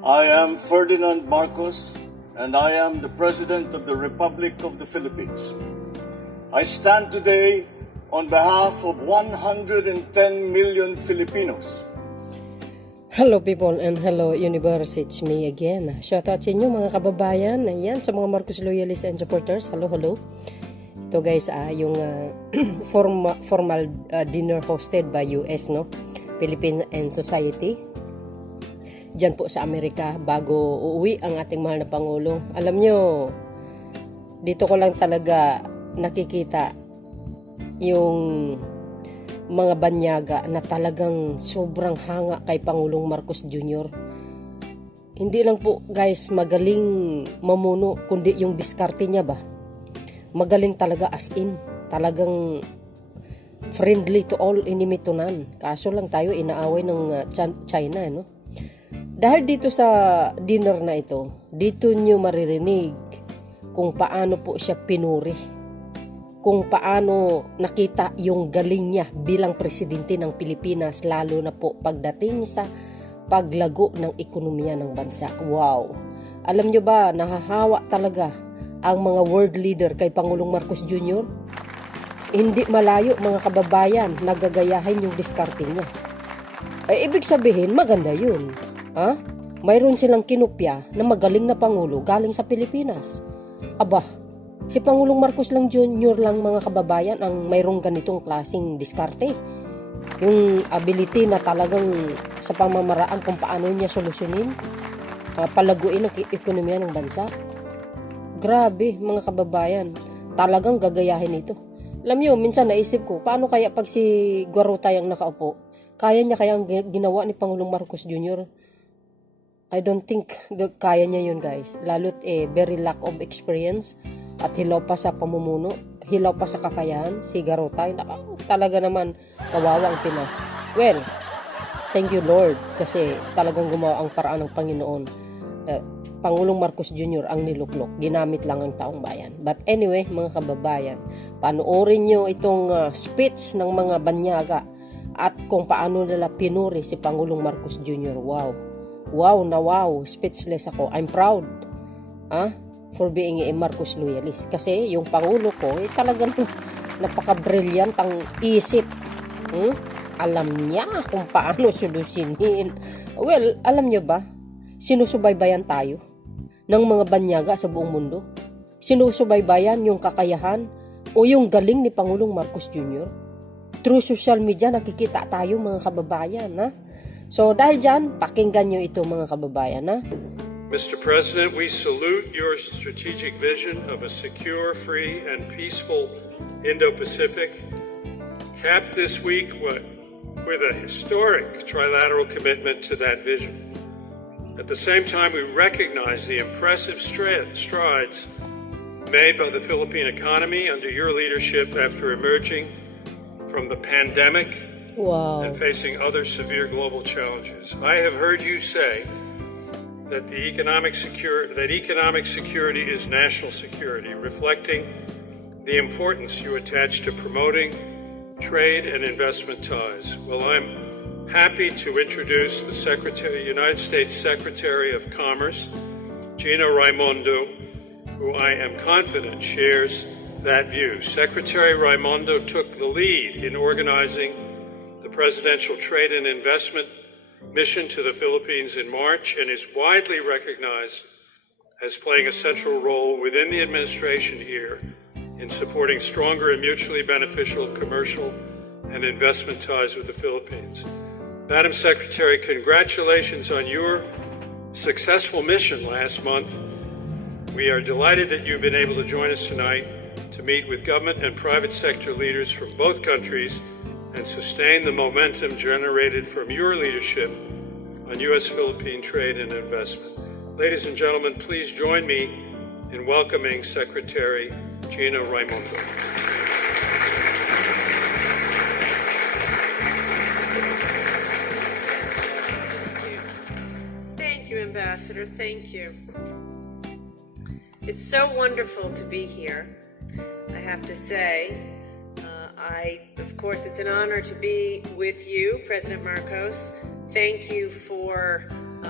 I am Ferdinand Marcos, and I am the President of the Republic of the Philippines. I stand today on behalf of 110 million Filipinos. Hello people and hello universe, it's me again. Shoutout sa inyo mga kababayan. Ayan, sa mga Marcos loyalists and supporters. Hello. Ito guys, yung formal dinner hosted by US, no? Philippine and Society. Diyan po sa Amerika bago uuwi ang ating mahal na Pangulo. Alam nyo, dito ko lang talaga nakikita yung mga banyaga na talagang sobrang hanga kay Pangulong Marcos Jr. Hindi lang po guys magaling mamuno, kundi yung diskarte niya ba. Magaling talaga as in. Talagang friendly to all, enemy to none. Kaso lang tayo inaaway ng China, no? Dahil dito sa dinner na ito, dito nyo maririnig kung paano po siya pinuri. Kung paano nakita yung galing niya bilang presidente ng Pilipinas, lalo na po pagdating sa paglago ng ekonomiya ng bansa. Wow! Alam nyo ba, nahahawa talaga ang mga world leader kay Pangulong Marcos Jr.? Hindi malayo mga kababayan, nagagayahin yung diskarte niya. Ay ibig sabihin, maganda yun. Ha? Mayroon silang kinupya na magaling na Pangulo galing sa Pilipinas. Aba, si Pangulong Marcos lang Jr. lang mga kababayan ang mayroong ganitong klaseng diskarte. Yung ability na talagang sa pamamaraan kung paano niya solusyonin, palaguin ang ekonomiya ng bansa. Grabe mga kababayan, talagang gagayahin ito. Alam nyo, minsan naisip ko, paano kaya pag si Guarutay ang nakaupo, kaya niya kaya ang ginawa ni Pangulong Marcos Jr.? I don't think kaya niya yun guys. Lalo't very lack of experience at hilaw pa sa pamumuno, hilaw pa sa kakayahan, si Garotay. Talaga naman kawawa ang Pinas. Well, thank you Lord kasi talagang gumawa ang paraan ng Panginoon. Pangulong Marcos Jr. ang niluklok. Ginamit lang ang taong bayan. But anyway, mga kababayan, panoorin nyo itong speech ng mga banyaga at kung paano nila pinuri si Pangulong Marcos Jr. Wow, speechless ako. I'm proud for being a Marcos loyalist. Kasi yung Pangulo ko, talagang napaka-brilliant ang isip. Alam niya kung paano solusinin. Well, alam niyo ba, sinusubaybayan tayo ng mga banyaga sa buong mundo. Sinusubaybayan yung kakayahan o yung galing ni Pangulong Marcos Jr. Through social media, nakikita tayo mga kababayan, ha? So dahil dyan, pakinggan nyo ito mga kababayan, ha? Mr. President, we salute your strategic vision of a secure, free, and peaceful Indo-Pacific, capped this week with a historic trilateral commitment to that vision. At the same time, we recognize the impressive strides made by the Philippine economy under your leadership after emerging from the pandemic. Wow. And facing other severe global challenges. I have heard you say that economic security is national security, reflecting the importance you attach to promoting trade and investment ties. Well, I'm happy to introduce the United States Secretary of Commerce, Gina Raimondo, who I am confident shares that view. Secretary Raimondo took the lead in organizing Presidential Trade and Investment mission to the Philippines in March and is widely recognized as playing a central role within the administration here in supporting stronger and mutually beneficial commercial and investment ties with the Philippines. Madam Secretary, congratulations on your successful mission last month. We are delighted that you've been able to join us tonight to meet with government and private sector leaders from both countries and sustain the momentum generated from your leadership on U.S.-Philippine trade and investment. Ladies and gentlemen, please join me in welcoming Secretary Gina Raimondo. Thank you, Ambassador. Thank you. It's so wonderful to be here. I have to say, of course, it's an honor to be with you, President Marcos. Thank you for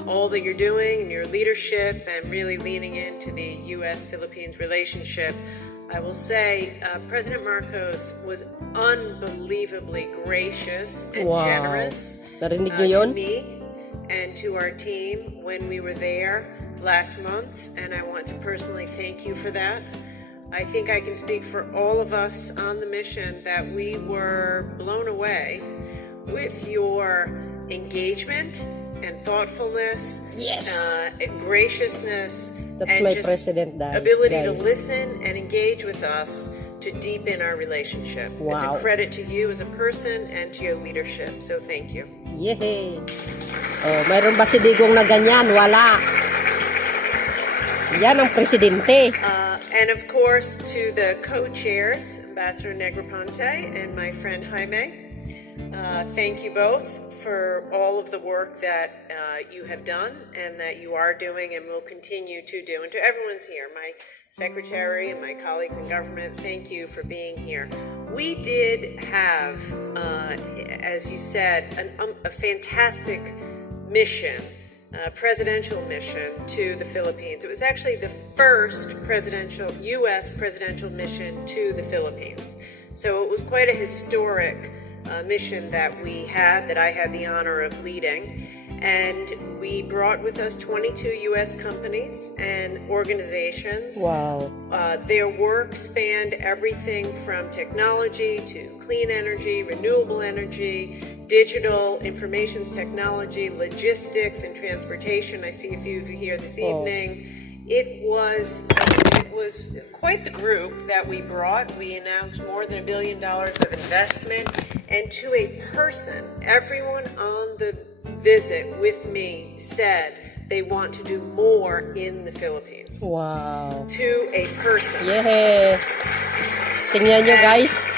all that you're doing and your leadership and really leaning into the U.S.-Philippines relationship. I will say President Marcos was unbelievably gracious and generous Narinig niyo to yun? me and to our team when we were there last month, and I want to personally thank you for that. I think I can speak for all of us on the mission that we were blown away with your engagement and thoughtfulness, graciousness, That's and my just president, ability to guys. listen and engage with us to deepen our relationship. It's a Wow. credit to you as a person and to your leadership. So thank you. Yehey! Oh, mayroon ba si Digong na ganyan? Wala. Yan ang presidente. And of course, to the co-chairs, Ambassador Negroponte and my friend Jaime, thank you both for all of the work that you have done and that you are doing and will continue to do. And to everyone's here, my secretary and my colleagues in government, thank you for being here. We did have, as you said, a fantastic mission, presidential mission to the Philippines. It was actually the first U.S. presidential mission to the Philippines. So it was quite a historic mission that I had the honor of leading. And we brought with us 22 U.S. companies and organizations. Wow. Their work spanned everything from technology to clean energy, renewable energy, digital informations technology, logistics, and transportation. I see a few of you here this evening. It was quite the group that we brought. We announced more than $1 billion of investment, and to a person, everyone on the visit with me said they want to do more in the Philippines. Wow. To a person. Yehey! Tingnan nyo guys,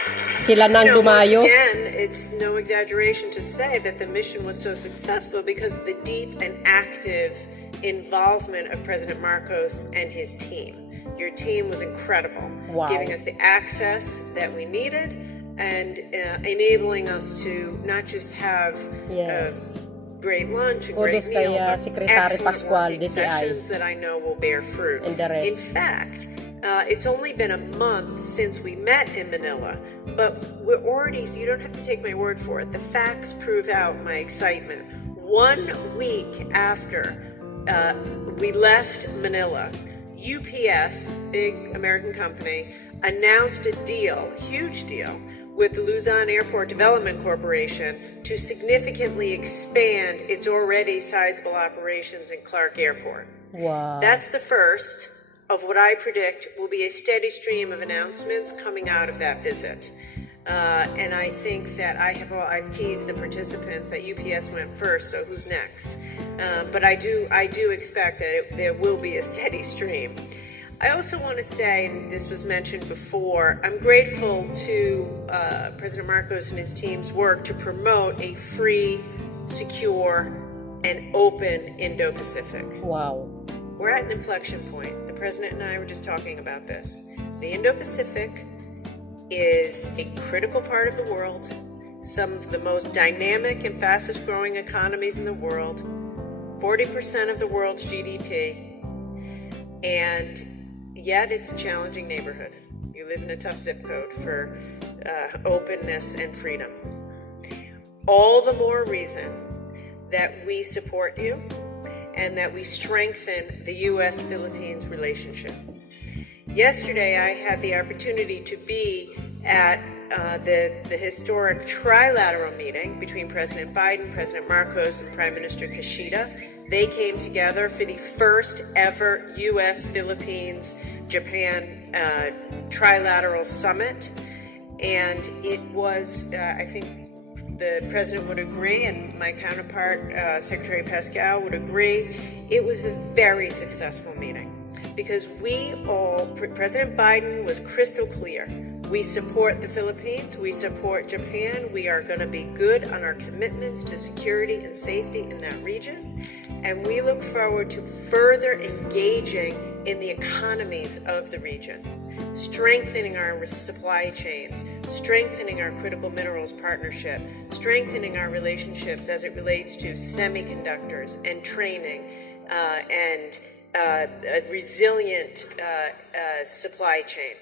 sila nang dumayo. Once again, it's no exaggeration to say that the mission was so successful because of the deep and active involvement of President Marcos and his team. Your team was incredible, giving us the access that we needed and enabling us to not just have great lunch, a great meal, but excellent working sessions that I know will bear fruit. And the rest. In fact, it's only been a month since we met in Manila, but we're already, so you don't have to take my word for it, the facts prove out my excitement. 1 week after we left Manila, UPS, big American company, announced a deal, huge deal, with the Luzon Airport Development Corporation to significantly expand its already sizable operations in Clark Airport. Wow. That's the first of what I predict will be a steady stream of announcements coming out of that visit. And I think that I've teased the participants that UPS went first, so who's next? But I do expect that there will be a steady stream. I also want to say, and this was mentioned before, I'm grateful to President Marcos and his team's work to promote a free, secure, and open Indo-Pacific. Wow. We're at an inflection point. The President and I were just talking about this. The Indo-Pacific is a critical part of the world, some of the most dynamic and fastest growing economies in the world, 40% of the world's GDP, and yet it's a challenging neighborhood. You live in a tough zip code for openness and freedom. All the more reason that we support you and that we strengthen the U.S.-Philippines relationship. Yesterday, I had the opportunity to be at the historic Trilateral meeting between President Biden, President Marcos, and Prime Minister Kishida. They came together for the first ever U.S., Philippines, Japan Trilateral Summit. And it was, I think the President would agree, and my counterpart, Secretary Pascal, would agree, it was a very successful meeting. Because President Biden was crystal clear. We support the Philippines, we support Japan, we are going to be good on our commitments to security and safety in that region, and we look forward to further engaging in the economies of the region. strengthening our supply chains, strengthening our critical minerals partnership, strengthening our relationships as it relates to semiconductors and training and a resilient supply chain.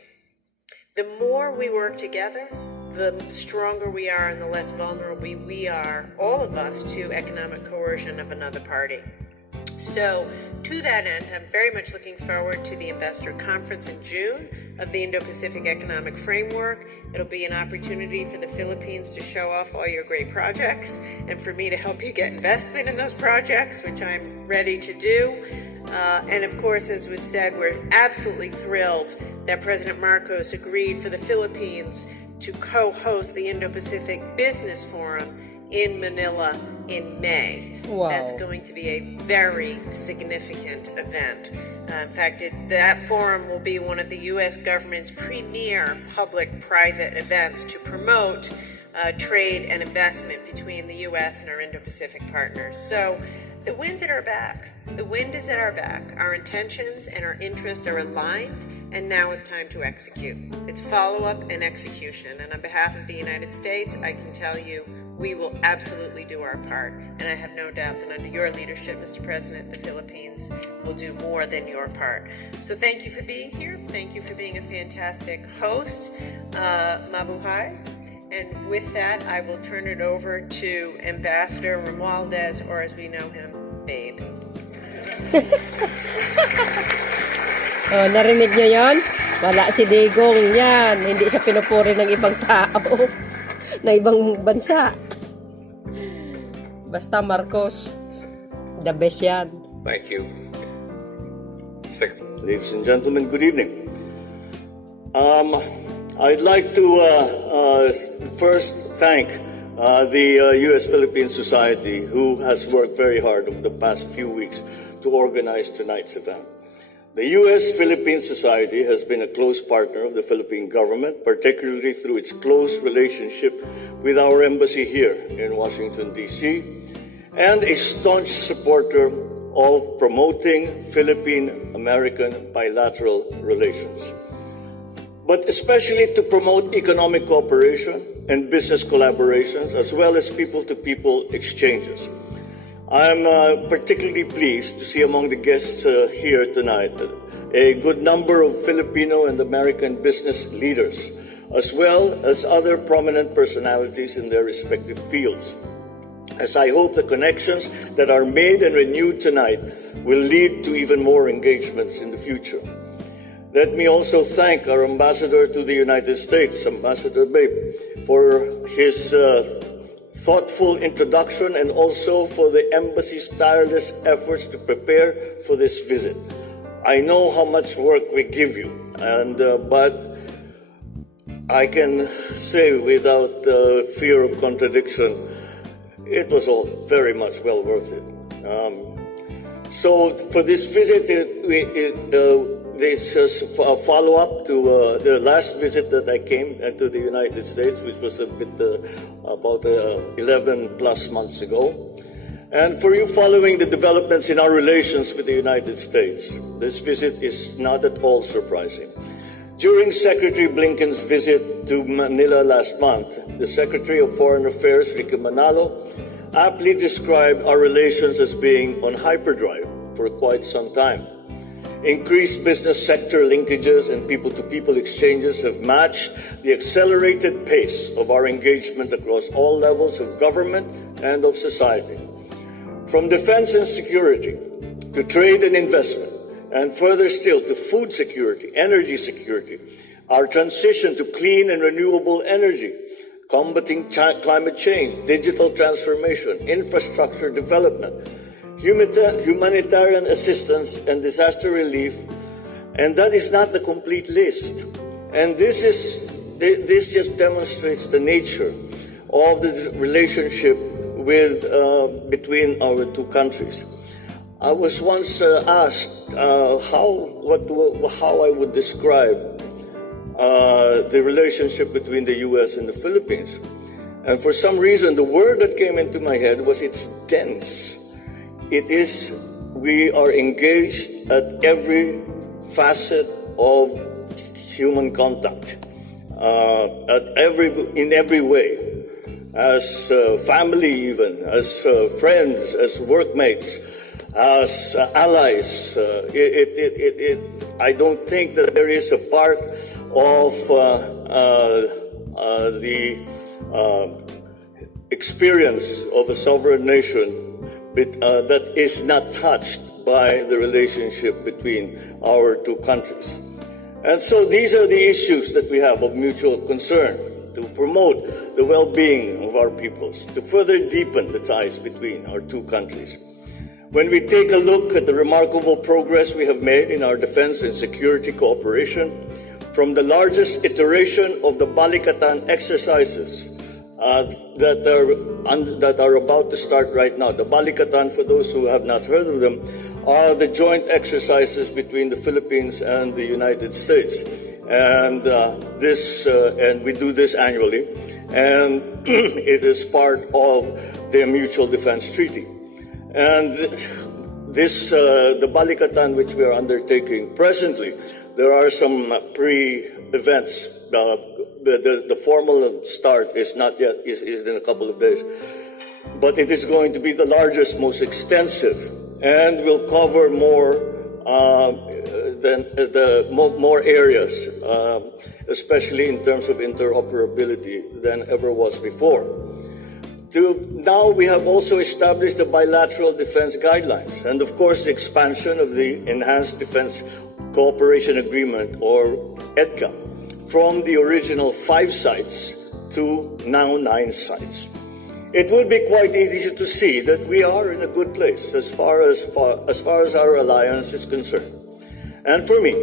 The more we work together, the stronger we are and the less vulnerable we are, all of us, to economic coercion of another party. So, to that end, I'm very much looking forward to the investor conference in June of the Indo-Pacific Economic Framework. It'll be an opportunity for the Philippines to show off all your great projects and for me to help you get investment in those projects, which I'm ready to do. And of course, as was said, we're absolutely thrilled that President Marcos agreed for the Philippines to co-host the Indo-Pacific Business Forum in Manila in May. Wow. That's going to be a very significant event. In fact, that forum will be one of the U.S. government's premier public-private events to promote trade and investment between the U.S. and our Indo-Pacific partners. So the wind's at our back. The wind is at our back. Our intentions and our interests are aligned, and now it's time to execute. It's follow-up and execution. And on behalf of the United States, I can tell you we will absolutely do our part. And I have no doubt that under your leadership, Mr. President, the Philippines will do more than your part. So thank you for being here. Thank you for being a fantastic host. Mabuhay. And with that, I will turn it over to Ambassador Romualdez, or as we know him, Babe. Oh, narinig niyo yon? Wala si Digong yan. Hindi siya pinupuri ng ibang tao. Na ibang bansa. Basta Marcos, the best yan. Thank you. Ladies and gentlemen, good evening. I'd like to first thank the U.S.-Philippine Society, who has worked very hard over the past few weeks to organize tonight's event. The U.S.-Philippine Society has been a close partner of the Philippine government, particularly through its close relationship with our embassy here in Washington, D.C., and a staunch supporter of promoting Philippine-American bilateral relations, but especially to promote economic cooperation and business collaborations, as well as people-to-people exchanges. I'm particularly pleased to see among the guests here tonight a good number of Filipino and American business leaders, as well as other prominent personalities in their respective fields, as I hope the connections that are made and renewed tonight will lead to even more engagements in the future. Let me also thank our ambassador to the United States, Ambassador Babe, for his thoughtful introduction and also for the embassy's tireless efforts to prepare for this visit. I know how much work we give you, but I can say without fear of contradiction, it was all very much well worth it. So for this visit, this is a follow-up to the last visit that I came to the United States, which was a bit about 11 plus months ago. And for you following the developments in our relations with the United States, this visit is not at all surprising. During Secretary Blinken's visit to Manila last month, the Secretary of Foreign Affairs, Ricky Manalo, aptly described our relations as being on hyperdrive for quite some time. Increased business sector linkages and people-to-people exchanges have matched the accelerated pace of our engagement across all levels of government and of society. From defense and security, to trade and investment, and further still to food security, energy security, our transition to clean and renewable energy, combating climate change, digital transformation, infrastructure development, humanitarian assistance and disaster relief, and that is not the complete list. And this just demonstrates the nature of the relationship between our two countries. I was once asked how I would describe the relationship between the U.S. and the Philippines, and for some reason the word that came into my head was it's dense. We are engaged at every facet of human contact in every way, as family even, as friends, as workmates, as allies. I don't think that there is a part of the experience of a sovereign nation that is not touched by the relationship between our two countries. And so these are the issues that we have of mutual concern, to promote the well-being of our peoples, to further deepen the ties between our two countries. When we take a look at the remarkable progress we have made in our defense and security cooperation, from the largest iteration of the Balikatan exercises that are about to start right now. The Balikatan, for those who have not heard of them, are the joint exercises between the Philippines and the United States. And we do this annually, and it is part of the Mutual Defense Treaty. And the Balikatan which we are undertaking presently, there are some pre-events. The formal start is not yet, is in a couple of days. But it is going to be the largest, most extensive, and will cover more more areas, especially in terms of interoperability, than ever was before. Now we have also established the bilateral defense guidelines, and of course the expansion of the Enhanced Defense Cooperation Agreement, or EDCA, from the original 5 sites to now 9 sites. It would be quite easy to see that we are in a good place as far as our alliance is concerned. And for me,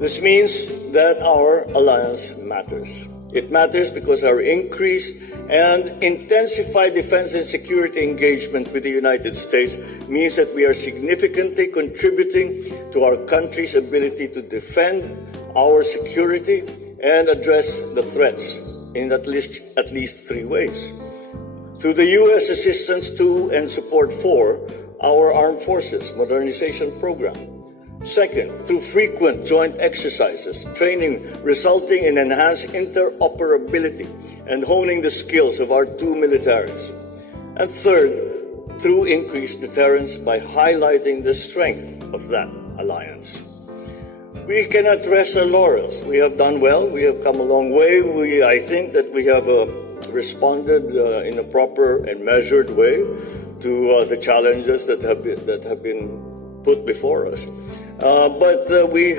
this means that our alliance matters. It matters because our increased and intensified defense and security engagement with the United States means that we are significantly contributing to our country's ability to defend our security and address the threats in at least 3 ways. Through the U.S. assistance to and support for our armed forces modernization program. Second, through frequent joint exercises, training resulting in enhanced interoperability and honing the skills of our 2 militaries. And third, through increased deterrence by highlighting the strength of that alliance. We cannot rest our laurels. We have done well. We have come a long way. I think that we have responded in a proper and measured way to the challenges that have been put before us. But we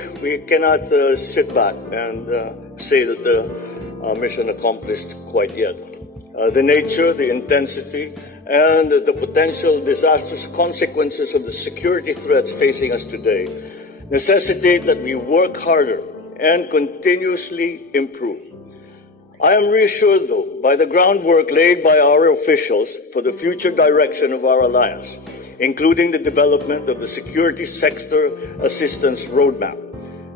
cannot sit back and say that the mission accomplished quite yet. The nature, the intensity, and the potential disastrous consequences of the security threats facing us today necessitate that we work harder and continuously improve. I am reassured, though, by the groundwork laid by our officials for the future direction of our alliance, including the development of the Security Sector Assistance Roadmap,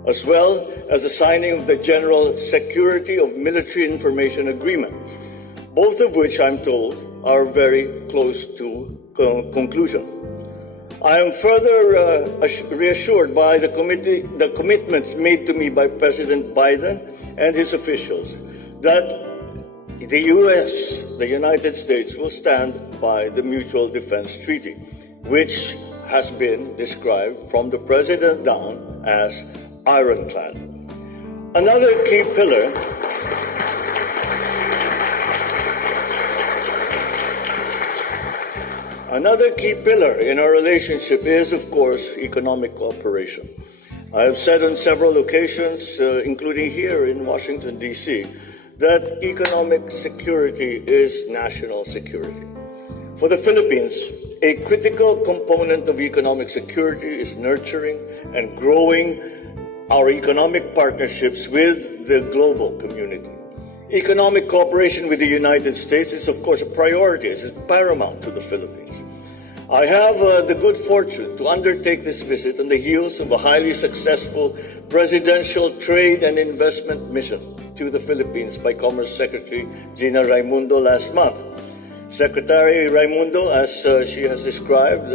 as well as the signing of the General Security of Military Information Agreement, both of which, I'm told, are very close to conclusion. I am further reassured by the commitments made to me by President Biden and his officials that the U.S., the United States, will stand by the Mutual Defense Treaty, which has been described from the President down as ironclad. Another key pillar in our relationship is, of course, economic cooperation. I have said on several occasions, including here in Washington, D.C., that economic security is national security. For the Philippines, a critical component of economic security is nurturing and growing our economic partnerships with the global community. Economic cooperation with the United States is, of course, a priority. It is paramount to the Philippines. I have the good fortune to undertake this visit on the heels of a highly successful presidential trade and investment mission to the Philippines by Commerce Secretary Gina Raimondo last month. Secretary Raimondo, as she has described,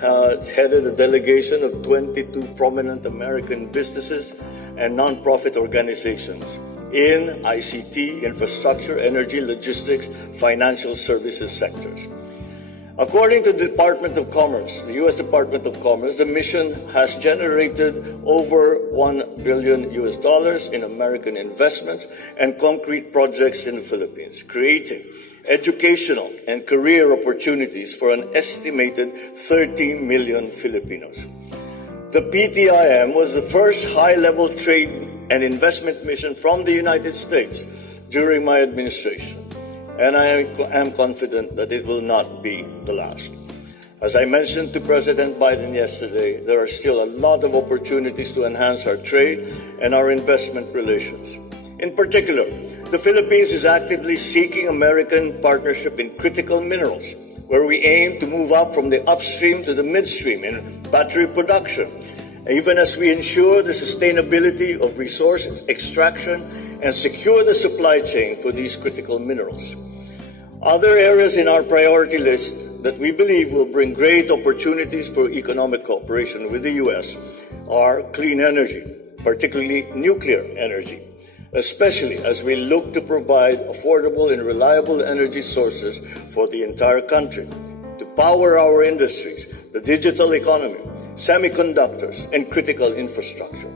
has headed a delegation of 22 prominent American businesses and nonprofit organizations in ICT, infrastructure, energy, logistics, financial services sectors. According to the Department of Commerce, the U.S. Department of Commerce, the mission has generated over $1 billion in American investments and concrete projects in the Philippines, creating educational and career opportunities for an estimated 30 million Filipinos. The PTIM was the first high-level trade and investment mission from the United States during my administration, and I am confident that it will not be the last. As I mentioned to President Biden yesterday, there are still a lot of opportunities to enhance our trade and our investment relations. In particular, the Philippines is actively seeking American partnership in critical minerals, where we aim to move up from the upstream to the midstream in battery production, even as we ensure the sustainability of resource extraction and secure the supply chain for these critical minerals. Other areas in our priority list that we believe will bring great opportunities for economic cooperation with the U.S. are clean energy, particularly nuclear energy, especially as we look to provide affordable and reliable energy sources for the entire country, to power our industries, the digital economy, semiconductors, and critical infrastructure.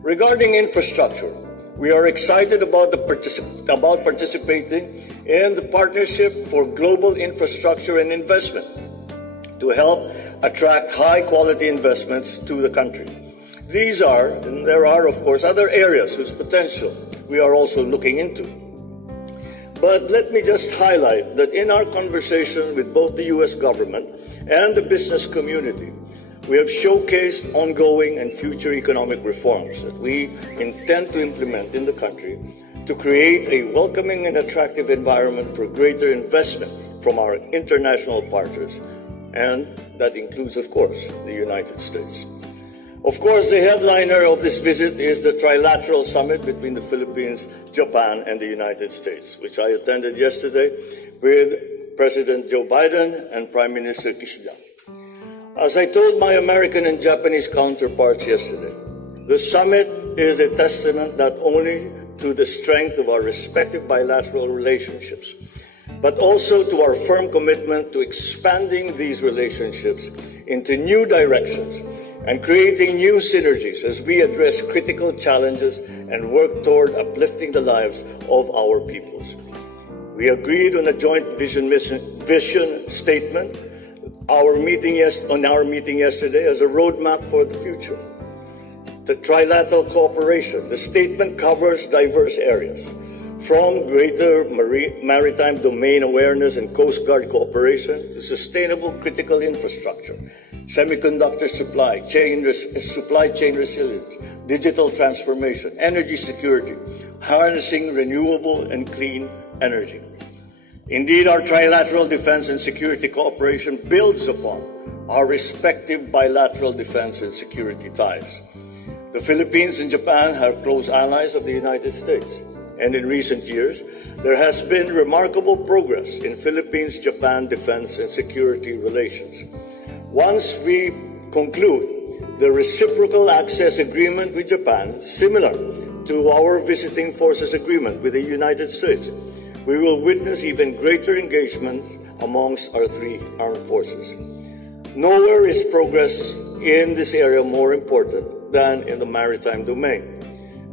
Regarding infrastructure, we are excited about participating in the Partnership for Global Infrastructure and Investment to help attract high-quality investments to the country. These are, and there are, of course, other areas whose potential we are also looking into. But let me just highlight that in our conversation with both the U.S. government and the business community, we have showcased ongoing and future economic reforms that we intend to implement in the country to create a welcoming and attractive environment for greater investment from our international partners, and that includes, of course, the United States. Of course, the headliner of this visit is the Trilateral Summit between the Philippines, Japan, and the United States, which I attended yesterday with President Joe Biden and Prime Minister Kishida. As I told my American and Japanese counterparts yesterday, the summit is a testament not only to the strength of our respective bilateral relationships, but also to our firm commitment to expanding these relationships into new directions and creating new synergies as we address critical challenges and work toward uplifting the lives of our peoples. We agreed on a joint vision statement on our meeting yesterday as a roadmap for the future. The trilateral cooperation, the statement covers diverse areas, from greater maritime domain awareness and Coast Guard cooperation to sustainable critical infrastructure, semiconductor supply chain resilience, digital transformation, energy security, harnessing renewable and clean energy. Indeed, our trilateral defense and security cooperation builds upon our respective bilateral defense and security ties. The Philippines and Japan are close allies of the United States, and in recent years, there has been remarkable progress in Philippines-Japan defense and security relations. Once we conclude the reciprocal access agreement with Japan, similar to our visiting forces agreement with the United States, we will witness even greater engagement amongst our three armed forces. Nowhere is progress in this area more important than in the maritime domain.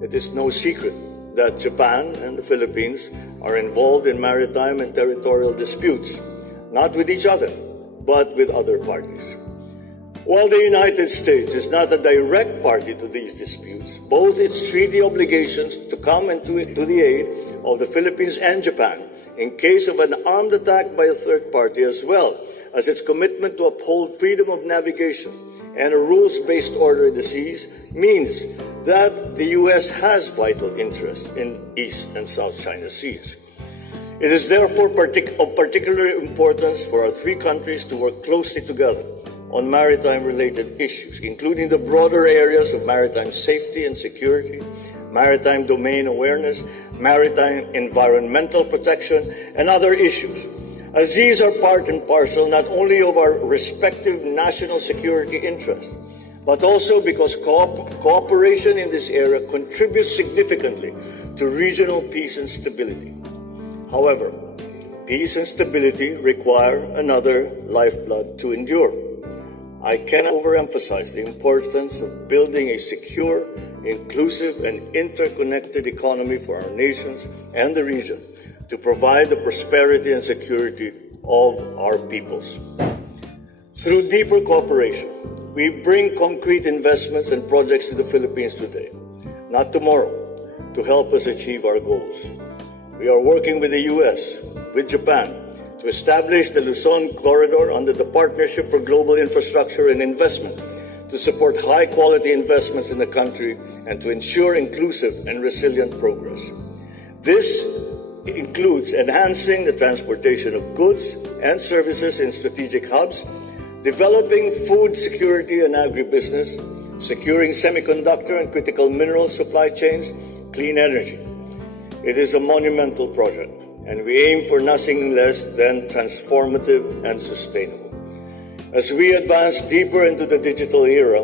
It is no secret that Japan and the Philippines are involved in maritime and territorial disputes, not with each other, but with other parties. While the United States is not a direct party to these disputes, both its treaty obligations to come to the aid of the Philippines and Japan in case of an armed attack by a third party, as well as its commitment to uphold freedom of navigation and a rules-based order in the seas, means that the U.S. has vital interests in East and South China Seas. It is therefore of particular importance for our three countries to work closely together on maritime-related issues, including the broader areas of maritime safety and security, maritime domain awareness, maritime environmental protection, and other issues. as these are part and parcel not only of our respective national security interests, but also because cooperation in this area contributes significantly to regional peace and stability. However, peace and stability require another lifeblood to endure. I cannot overemphasize the importance of building a secure, inclusive, and interconnected economy for our nations and the region to provide the prosperity and security of our peoples. Through deeper cooperation, we bring concrete investments and projects to the Philippines today, not tomorrow, to help us achieve our goals. We are working with the U.S., with Japan, to establish the Luzon Corridor under the Partnership for Global Infrastructure and Investment to support high-quality investments in the country and to ensure inclusive and resilient progress. This includes enhancing the transportation of goods and services in strategic hubs, developing food security and agribusiness, securing semiconductor and critical mineral supply chains, clean energy. It is a monumental project, and we aim for nothing less than transformative and sustainable. As we advance deeper into the digital era,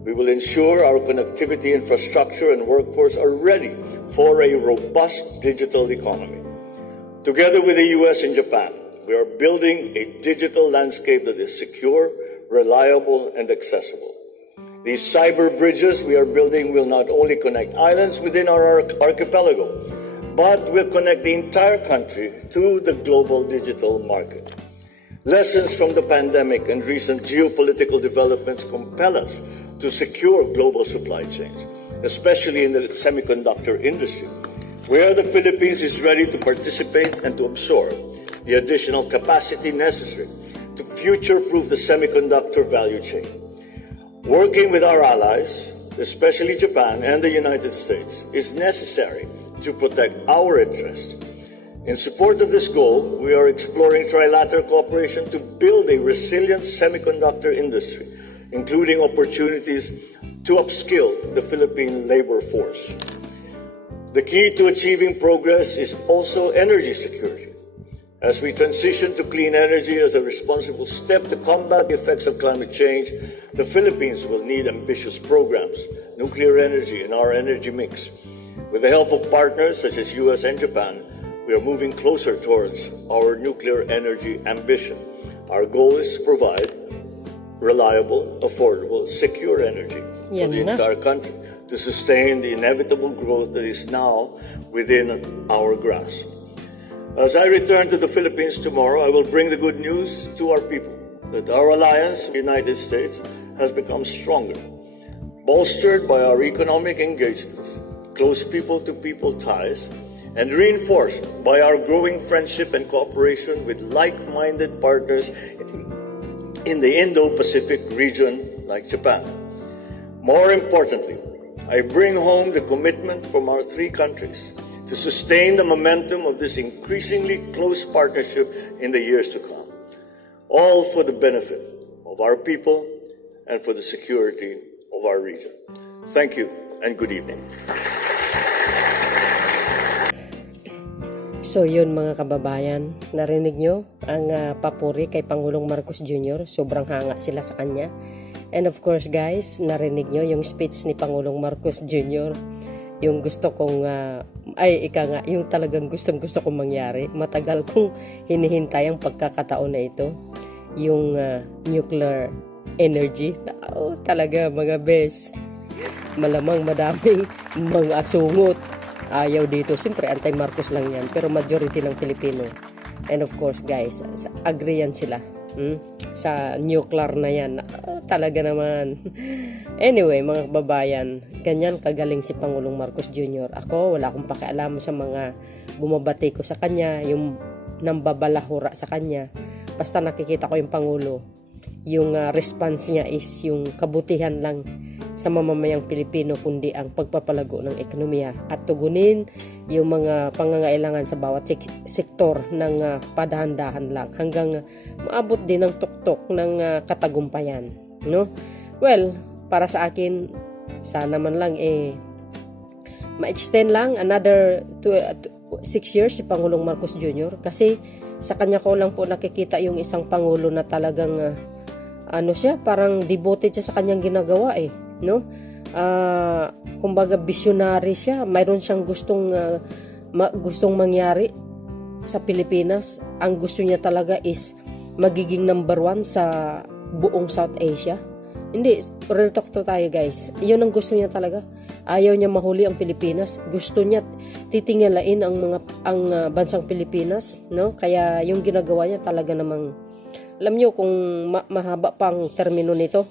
we will ensure our connectivity infrastructure and workforce are ready for a robust digital economy. Together with the US and Japan, we are building a digital landscape that is secure, reliable, and accessible. These cyber bridges we are building will not only connect islands within our archipelago, but will connect the entire country to the global digital market. Lessons from the pandemic and recent geopolitical developments compel us to secure global supply chains, especially in the semiconductor industry, where the Philippines is ready to participate and to absorb the additional capacity necessary to future-proof the semiconductor value chain. Working with our allies, especially Japan and the United States, is necessary to protect our interests. In support of this goal, we are exploring trilateral cooperation to build a resilient semiconductor industry, including opportunities to upskill the Philippine labor force. The key to achieving progress is also energy security. As we transition to clean energy as a responsible step to combat the effects of climate change, the Philippines will need ambitious programs, nuclear energy in our energy mix. With the help of partners such as US and Japan, we are moving closer towards our nuclear energy ambition. Our goal is to provide reliable, affordable, secure energy for the entire country to sustain the inevitable growth that is now within our grasp. As I return to the Philippines tomorrow, I will bring the good news to our people that our alliance with the United States has become stronger, bolstered by our economic engagements, close people-to-people ties, and reinforced by our growing friendship and cooperation with like-minded partners in the Indo-Pacific region like Japan. More importantly, I bring home the commitment from our three countries to sustain the momentum of this increasingly close partnership in the years to come, all for the benefit of our people and for the security of our region. Thank you and good evening. So yun mga kababayan, narinig nyo ang papuri kay Pangulong Marcos Jr. Sobrang hanga sila sa kanya. And of course guys, narinig nyo yung speech ni Pangulong Marcos Jr. Yung gusto kong, yung talagang gustong-gusto kong mangyari. Matagal kong hinihintay ang pagkakataon na ito. Yung nuclear energy. Talaga mga bes. Malamang madaming mga asungot. Ayaw dito. Siyempre, anti-Marcos lang yan. Pero majority ng Pilipino. And of course, guys, agree yan sila. Sa nuclear na yan. Talaga naman. Anyway, mga kababayan, ganyan kagaling si Pangulong Marcos Jr. Ako, wala akong pakialam sa mga bumabati ko sa kanya, yung nambabalahura sa kanya. Basta nakikita ko yung Pangulo, yung response niya is yung kabutihan lang sa mamamayang Pilipino, kundi ang pagpapalago ng ekonomiya at tugunin yung mga pangangailangan sa bawat sektor ng padahan-dahan lang hanggang maabot din ng tuktok ng katagumpayan, no? Well, para sa akin, sana man lang ma-extend lang another 6 years si Pangulong Marcos Jr. kasi Sa kanya ko lang po nakikita yung isang pangulo na talagang ano siya, parang devoted siya sa kanyang ginagawa no? Kumbaga visionary siya, mayroon siyang gustong mangyari sa Pilipinas. Ang gusto niya talaga is magiging number 1 sa buong South Asia. Hindi, real talk to tayo guys. Iyon ang gusto niya talaga. Ayaw niya mahuli ang Pilipinas. Gusto niya titingalain ang bansang Pilipinas, no? Kaya yung ginagawa niya talaga namang, alam niyo kung mahaba pang termino nito,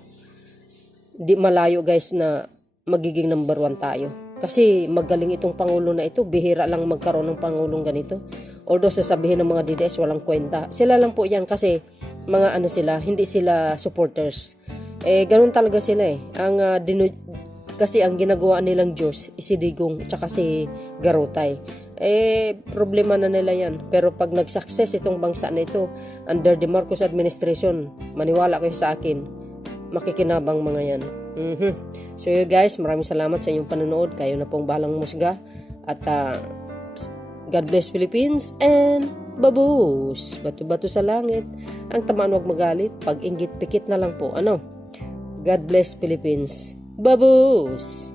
di malayo guys na magiging number 1 tayo. Kasi magaling itong pangulo na ito, bihira lang magkaroon ng pangulong ganito. Although sasabihin ng mga DDS walang kwenta. Sila lang po yan kasi mga ano sila, hindi sila supporters. Ganun talaga sila kasi ang ginagawa nilang Diyos si Digong tsaka si Garutay. Problema na nila yan. Pero pag nag-success itong bangsa na ito under the Marcos administration, maniwala kayo sa akin, makikinabang mga yan. So you guys, maraming salamat sa inyong panonood. Kayo na pong balang musga. At God bless Philippines and babus. Bato-bato sa langit. Ang tamaan wag magalit. Pag inggit pikit na lang po. God bless Philippines. Babus!